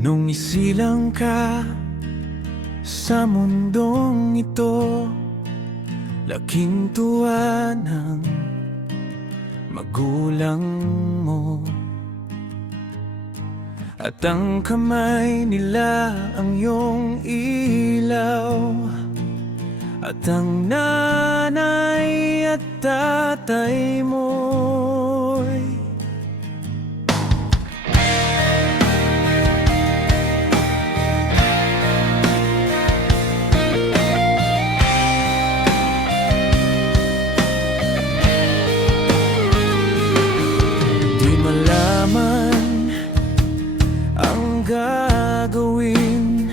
Nung isilang ka sa mundong ito, laking tuwa ng magulang mo. At ang kamay nila ang iyong ilaw, at ang nanay at tatay mo'y di malaman ang gagawin,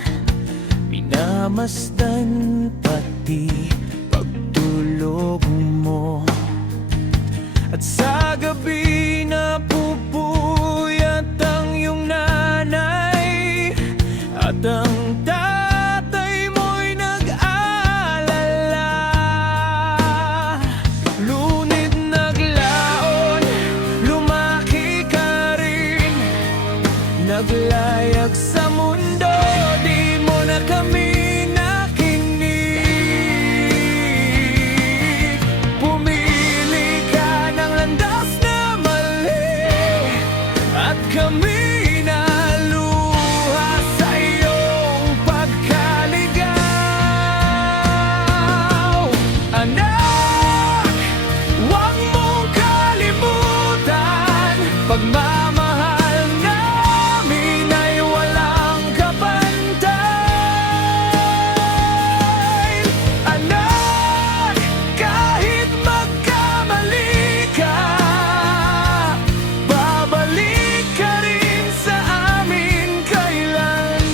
minamasdan pati pagtulog mo. At sa gabi na pupuyat ang iyong nanay, at ang tatay mo'y nag-aalala. Lunit naglaon, lumaki ka rin, naglayag sa mundo, di mo na kami nakinig. Pumili ka ng landas na mali, at kami naluha sa iyong pagkaligaw. Anak, huwag mong kalimutan, pagmamahal namin ay walang kapantay. Anak, kahit magkamali ka, babalik ka rin sa amin kailanman.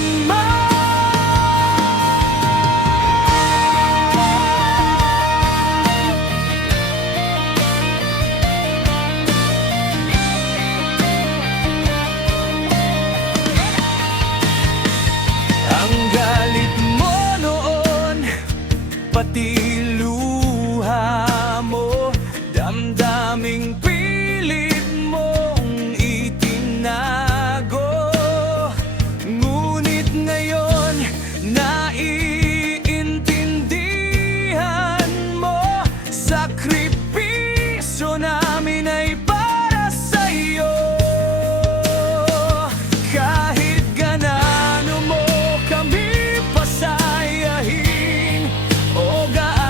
Ang galit mo noon, pati luha mo, damdaming pilit mong itinago. Ngunit ngayon, naiintindihan mo, sakripisyo namin ay para sa'yo. Kahit ganano mo kami pasayahin o gaano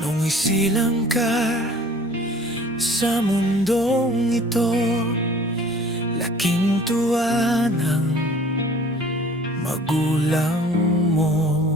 Nung isilang ka sa mundong ito, laking tuwa ng magulang mo.